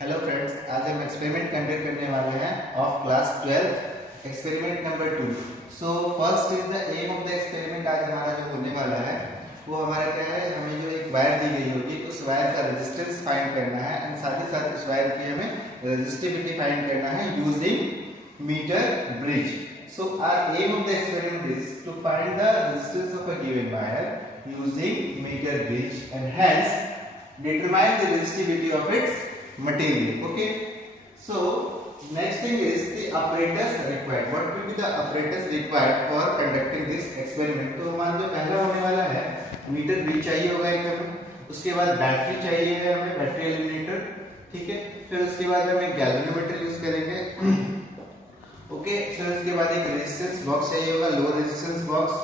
Hello friends, आज हम experiment conduct करने वाले हैं of class 12 experiment number 2। So first is the aim of the experiment. आज हमारा जो होने वाला है वो हमारा क्या है, हमें जो एक वायर दी गई होगी उस वायर का रेजिस्टेंस फाइंड करना है एंड साथ ही साथ उस वायर की हमें रेजिस्टिविटी फाइंड करना है using meter bridge. So our aim of the experiment is to find the resistance of a given wire using meter bridge and hence determine the resistivity of its material. Okay, so next thing is the apparatus required. What will be the apparatus required for conducting this experiment? तो हमारा जो पहला होने वाला है metre bridge चाहिए होगा एक हमें, उसके बाद बैटरी चाहिए है हमें, बैटरी एलिमिनेटर, ठीक है। फिर उसके बाद हमें गैल्वेनोमीटर यूज करेंगे। ओके, फिर उसके बाद एक रेजिस्टेंस बॉक्स चाहिए होगा, लो रेजिस्टेंस बॉक्स।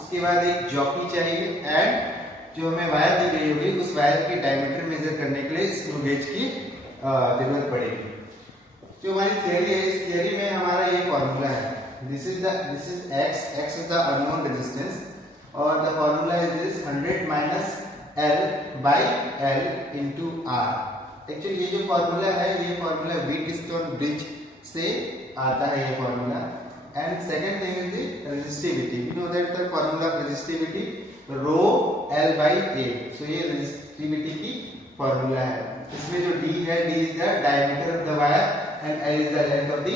उसके बाद एक जॉकी चाहिए एंड जो हमें वायर दी गई होगी उस वायर की डायमीटर मेजर करने के लिए स्क्रू गेज की जरूरत पड़ेगी। जो हमारी थियरी है, इस थियरी में हमारा ये फॉर्मूला है, this is x is the unknown resistance और the formula is this 100 minus L by L into R। Actually ये जो फॉर्मूला है ये फॉर्मूला व्हीटस्टोन ब्रिज से आता है ये formula. And second thing is the resistivity. We know that the formula of resistivity rho L by A। सो ये रेजिस्टिविटी की फॉर्मूला है। इसमें जो D है, D is the diameter of the wire and L is the length of the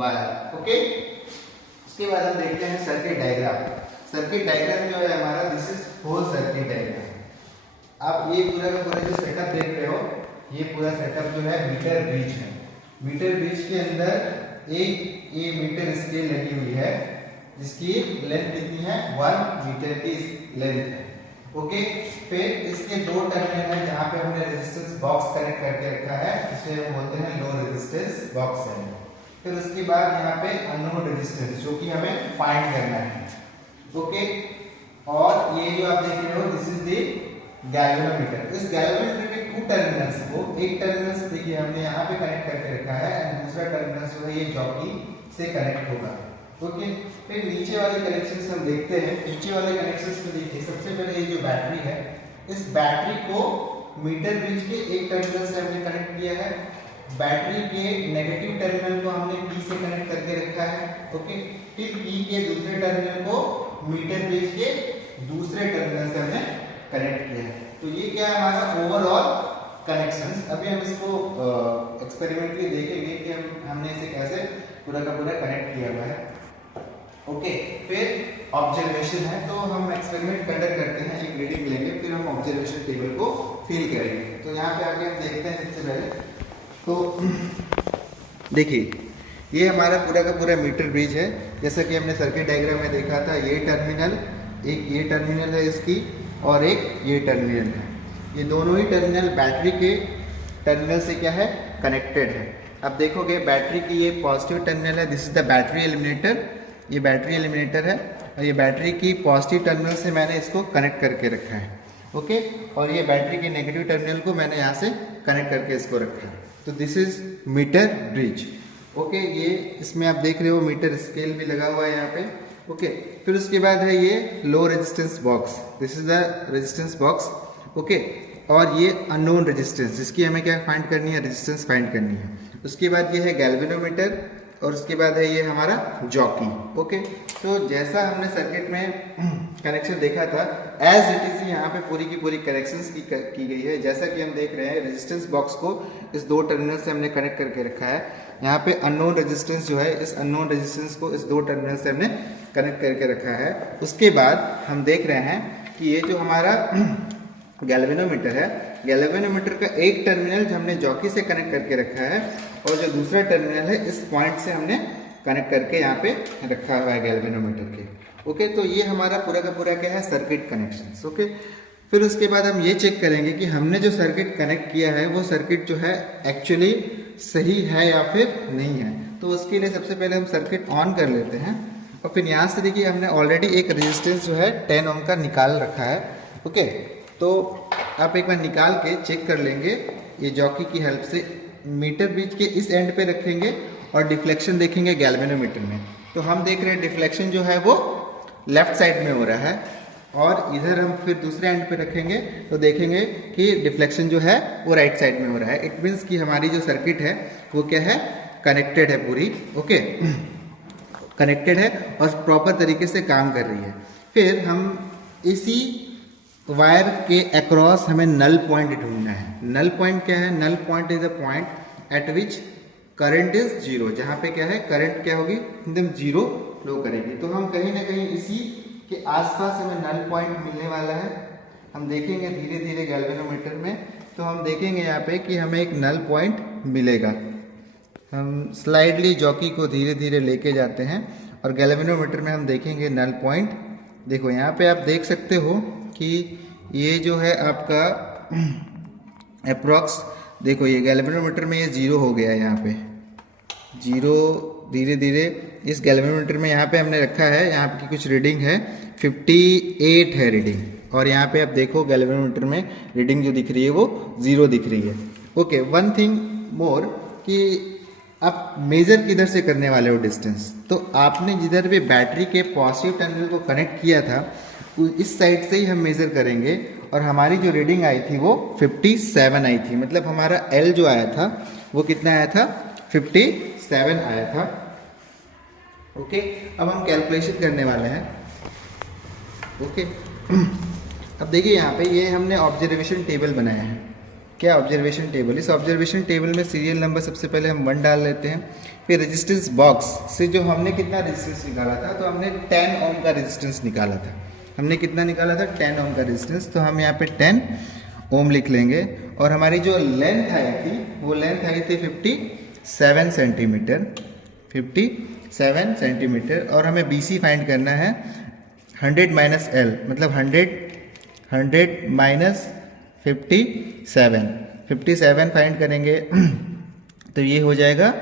wire. Okay, उसके बाद हम देखते हैं सर्किट डायग्राम। सर्किट डायग्राम जो है हमारा, this is whole circuit diagram. आप ये पूरा का पूरा जो सेटअप देख रहे हो, ये पूरा सेटअप जो है मीटर ब्रिज है। मीटर ब्रिज के अंदर एक ये मीटर स्केल लगी हुई है जिसकी लेंथ कितनी है, 1 मीटर की लेंथ है। ओके, फिर इसके दो टर्मिनल है जहां पे हमने रेजिस्टेंस बॉक्स कनेक्ट करके रखा है, इसे हम बोलते हैं लो रेजिस्टेंस बॉक्स है। फिर उसके बाद यहाँ पे अननोन रेजिस्टेंस जो कि हमें फाइंड करना है। ओके, और ये जो आप देख रहे हो दिस इज द गैल्वेनोमीटर। इस गैल्वेनोमीटर के टू टर्मिनल्स को, एक टर्मिनल्स देखिए हमने यहाँ पे कनेक्ट करके रखा है एंड दूसरा टर्मिनल जो है ये जॉकी से कनेक्ट होगा। ओके, फिर नीचे वाले कनेक्शंस हम देखते हैं। नीचे वाले कनेक्शंस को देखिए, सबसे पहले ये जो बैटरी है, इस बैटरी को मीटर ब्रिज के एक टर्मिनल से हमने कनेक्ट किया है। बैटरी के नेगेटिव टर्मिनल को हमने P से कनेक्ट करके रखा है। ओके, फिर P के दूसरे टर्मिनल को मीटर ब्रिज के दूसरे टर्मिनल से हमने कनेक्ट किया है। तो ये क्या है हमारा ओवरऑल कनेक्शंस। अभी हम इसको एक्सपेरिमेंटली देखेंगे कि हमने इसे कैसे पूरा का पूरा कनेक्ट किया हुआ है। ओके, फिर ऑब्जर्वेशन है, तो हम एक्सपेरिमेंट कंडक्ट करते हैं, एक रीडिंग लेंगे, फिर हम ऑब्जर्वेशन टेबल को फिल करेंगे। तो यहाँ पे आके हम देखते हैं सबसे पहले, तो देखिए ये हमारा पूरा का पूरा मीटर ब्रिज है। जैसा कि हमने सर्किट डायग्राम में देखा था, ये टर्मिनल, एक ये टर्मिनल है इसकी और एक ये टर्मिनल है। ये दोनों ही टर्मिनल बैटरी के टर्मिनल से क्या है, कनेक्टेड है। अब देखोगे बैटरी की ये पॉजिटिव टर्मिनल है, this is the battery eliminator, ये बैटरी एलिमिनेटर है और ये बैटरी की पॉजिटिव टर्मिनल से मैंने इसको कनेक्ट करके रखा है। ओके, और ये बैटरी की नेगेटिव टर्मिनल को मैंने यहाँ से कनेक्ट करके इसको रखा है। तो this is meter bridge. Okay, ये इसमें आप देख रहे हो मीटर स्केल भी लगा हुआ है यहाँ पे। ओके, फिर उसके बाद है ये low resistance box, this is the resistance box. Okay, और ये अननोन रेजिस्टेंस जिसकी हमें क्या फाइंड करनी है, रेजिस्टेंस फाइंड करनी है। उसके बाद ये है गैल्वेनोमीटर और उसके बाद है ये हमारा जॉकी। ओके, तो जैसा हमने सर्किट में कनेक्शन देखा था एज इट इज यहाँ पे पूरी की पूरी कनेक्शंस की गई है। जैसा कि हम देख रहे हैं रेजिस्टेंस बॉक्स को इस दो टर्मिनल से हमने कनेक्ट करके रखा है। यहाँ पे अननोन रेजिस्टेंस जो है, इस अननोन रेजिस्टेंस को इस दो टर्मिनल से हमने कनेक्ट करके रखा है। उसके बाद हम देख रहे हैं कि ये जो हमारा गैल्वेनोमीटर है, गैल्वेनोमीटर का एक टर्मिनल जो हमने जॉकी से कनेक्ट करके रखा है और जो दूसरा टर्मिनल है इस पॉइंट से हमने कनेक्ट करके यहाँ पे रखा हुआ है गैल्वेनोमीटर के। ओके, तो ये हमारा पूरा का पूरा क्या है, सर्किट कनेक्शंस। ओके, फिर उसके बाद हम ये चेक करेंगे कि हमने जो सर्किट कनेक्ट किया है वो सर्किट जो है एक्चुअली सही है या फिर नहीं है। तो उसके लिए सबसे पहले हम सर्किट ऑन कर लेते हैं और फिर यहाँ से देखिए हमने ऑलरेडी एक रेजिस्टेंस जो है 10 ओम का निकाल रखा है। ओके, तो आप एक बार निकाल के चेक कर लेंगे, ये जॉकी की हेल्प से मीटर ब्रिज के इस एंड पे रखेंगे और डिफ्लेक्शन देखेंगे गैल्वेनोमीटर में। तो हम देख रहे हैं डिफ्लेक्शन जो है वो लेफ्ट साइड में हो रहा है। और इधर हम फिर दूसरे एंड पे रखेंगे तो देखेंगे कि डिफ्लेक्शन जो है वो राइट साइड में हो रहा है। इट मीन्स कि हमारी जो सर्किट है वो क्या है, कनेक्टेड है पूरी, ओके कनेक्टेड है और प्रॉपर तरीके से काम कर रही है। फिर हम इसी वायर के अक्रॉस हमें नल पॉइंट ढूंढना है। नल पॉइंट क्या है, null point is a point at which current is zero, जहाँ पे क्या है करंट क्या होगी, एकदम जीरो फ्लो करेगी। तो हम कहीं ना कहीं इसी के आसपास हमें नल पॉइंट मिलने वाला है। हम देखेंगे धीरे धीरे गैल्वेनोमीटर में, तो हम देखेंगे यहाँ पे कि हमें एक नल पॉइंट मिलेगा। हम स्लाइडली जॉकी को धीरे धीरे लेके जाते हैं और गैल्वेनोमीटर में हम देखेंगे नल पॉइंट। देखो यहाँ पे आप देख सकते हो कि ये जो है आपका अप्रॉक्स, देखो ये गैल्वेनोमीटर में ये जीरो हो गया है, यहाँ पे जीरो धीरे धीरे इस गैल्वेनोमीटर में यहाँ पे हमने रखा है। यहाँ की कुछ रीडिंग है 58 है रीडिंग, और यहाँ पे आप देखो गैल्वेनोमीटर में रीडिंग जो दिख रही है वो जीरो दिख रही है। ओके, वन थिंग मोर कि आप मेजर किधर से करने वाले हो डिस्टेंस, तो आपने जिधर भी बैटरी के पॉजिटिव टर्मिनल को कनेक्ट किया था इस साइड से ही हम मेजर करेंगे। और हमारी जो रीडिंग आई थी वो 57 आई थी, मतलब हमारा L जो आया था वो कितना आया था, 57 आया था। ओके, अब हम कैलकुलेशन करने वाले हैं। ओके अब देखिए यहाँ पे ये हमने ऑब्जर्वेशन टेबल बनाया है। क्या ऑब्जर्वेशन टेबल, इस ऑब्जर्वेशन टेबल में सीरियल नंबर सबसे पहले हम 1 डाल लेते हैं। फिर रेजिस्टेंस बॉक्स से जो हमने कितना रेजिस्टेंस निकाला था, तो हमने 10 ओम का रेजिस्टेंस निकाला था। हमने कितना निकाला था, 10 ओम का रेजिस्टेंस, तो हम यहाँ पे 10 ओम लिख लेंगे। और हमारी जो लेंथ आई थी वो लेंथ आई थी 57 सेंटीमीटर, 57 सेंटीमीटर। और हमें BC फाइंड करना है 100 माइनस L, मतलब 100 माइनस 57 फाइंड करेंगे तो ये हो जाएगा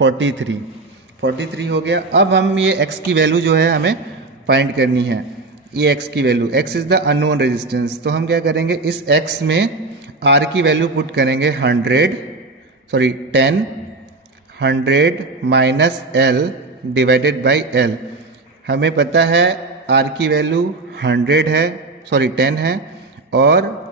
43 हो गया। अब हम ये x की वैल्यू जो है हमें फाइंड करनी है। ये x की value, x is the unknown resistance, तो हम क्या करेंगे इस x में R की वैल्यू पुट करेंगे 100 minus L divided by L। हमें पता है R की वैल्यू 10 है और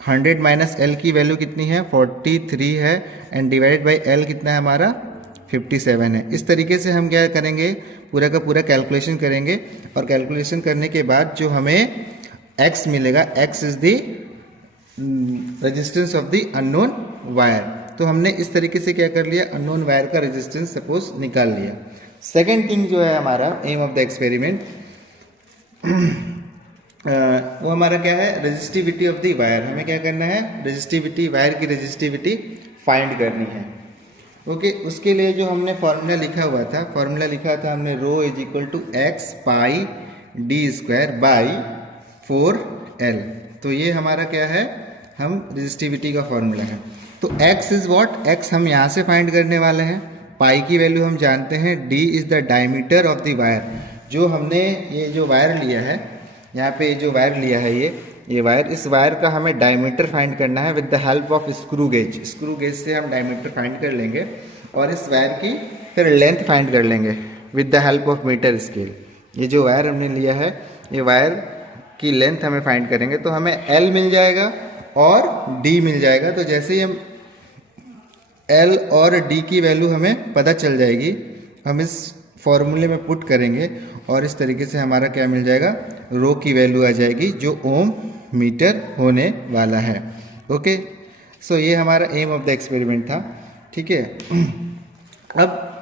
100 माइनस L की वैल्यू कितनी है, 43 है, एंड डिवाइडेड बाई L कितना है हमारा 57 है। इस तरीके से हम क्या करेंगे, पूरा का पूरा कैलकुलेशन करेंगे। और कैलकुलेशन करने के बाद जो हमें x मिलेगा, x is the resistance of the unknown wire. तो हमने इस तरीके से क्या कर लिया, अननोन वायर का रेजिस्टेंस सपोज निकाल लिया। सेकेंड थिंग जो है हमारा एम ऑफ द एक्सपेरिमेंट, वो हमारा क्या है, रेजिस्टिविटी ऑफ द वायर। हमें क्या करना है, रेजिस्टिविटी, वायर की रेजिस्टिविटी फाइंड करनी है। ओके, उसके लिए जो हमने फॉर्मूला लिखा हुआ था, फॉर्मूला लिखा था हमने rho is equal to x pi d square by 4L। तो ये हमारा क्या है, हम रेजिस्टिविटी का फॉर्मूला है। तो x इज व्हाट, x हम यहाँ से फाइंड करने वाले हैं। पाई की वैल्यू हम जानते हैं, d is the diameter of the wire. जो हमने ये जो वायर लिया है, यहाँ पे जो वायर लिया है ये वायर, इस वायर का हमें डायमीटर फाइंड करना है with the help of screw gauge. Screw gauge से हम डायमीटर फाइंड कर लेंगे और इस वायर की फिर लेंथ फाइंड कर लेंगे with the help of meter scale. ये जो वायर हमने लिया है, ये वायर की लेंथ हमें फाइंड करेंगे, तो हमें L मिल जाएगा और D मिल जाएगा। तो जैसे ही हम L और D की वैल्यू हमें पता चल जाएगी, हम इस फॉर्मूले में पुट करेंगे और इस तरीके से हमारा क्या मिल जाएगा, रो की वैल्यू आ जाएगी जो ओम मीटर होने वाला है। ओके, सो ये हमारा एम ऑफ द एक्सपेरिमेंट था। ठीक है, अब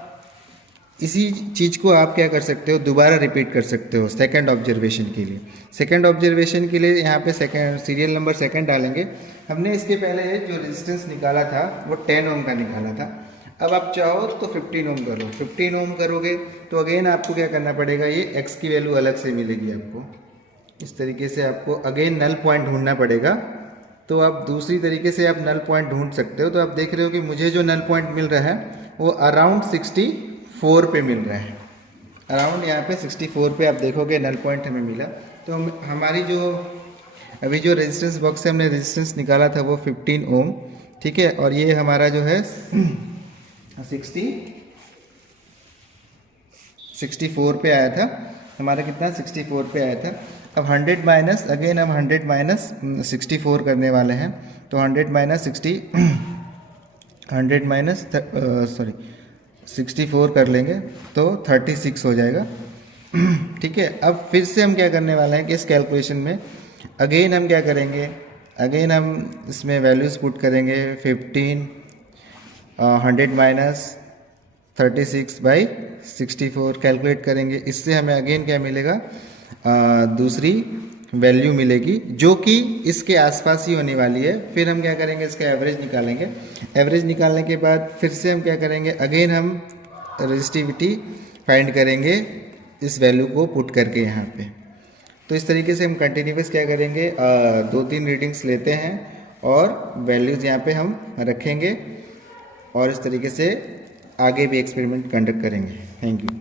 इसी चीज़ को आप क्या कर सकते हो, दोबारा रिपीट कर सकते हो सेकंड ऑब्जर्वेशन के लिए। सेकंड ऑब्जर्वेशन के लिए यहाँ पे सेकंड सीरियल नंबर सेकंड डालेंगे। हमने इसके पहले जो रेजिस्टेंस निकाला था वो 10 ओम का निकाला था। अब आप चाहो तो 15 ओम करो। 15 ओम करोगे तो अगेन आपको क्या करना पड़ेगा, ये x की वैल्यू अलग से मिलेगी आपको। इस तरीके से आपको अगेन नल पॉइंट ढूंढना पड़ेगा। तो आप दूसरी तरीके से आप नल पॉइंट ढूंढ सकते हो। तो आप देख रहे हो कि मुझे जो नल पॉइंट मिल रहा है वो अराउंड 64 पे मिल रहा है। अराउंड यहाँ पे 64 पे आप देखोगे नल पॉइंट हमें मिला। तो हमारी जो अभी जो रेजिस्टेंस बॉक्स से हमने रेजिस्टेंस निकाला था वो 15 ओम। ठीक है, और ये हमारा जो है 64 पे आया था। हमारा कितना 64 पे आया था। अब 100 माइनस अगेन हम 100 माइनस 64 करने वाले हैं। तो 100 माइनस 64 कर लेंगे तो 36 हो जाएगा। ठीक है, अब फिर से हम क्या करने वाले हैं कि इस कैलकुलेशन में अगेन हम क्या करेंगे, अगेन हम इसमें वैल्यूज़ पुट करेंगे 15 100 माइनस 36 बाई 64 कैलकुलेट करेंगे। इससे हमें अगेन क्या मिलेगा, दूसरी वैल्यू मिलेगी जो कि इसके आसपास ही होने वाली है। फिर हम क्या करेंगे, इसका एवरेज निकालेंगे। एवरेज निकालने के बाद फिर से हम क्या करेंगे, अगेन हम रेजिस्टिविटी फाइंड करेंगे इस वैल्यू को पुट करके यहाँ पे। तो इस तरीके से हम कंटिन्यूस क्या करेंगे, 2-3 रीडिंग्स लेते हैं और वैल्यूज़ यहाँ पे हम रखेंगे और इस तरीके से आगे भी एक्सपेरिमेंट कंडक्ट करेंगे। Thank you.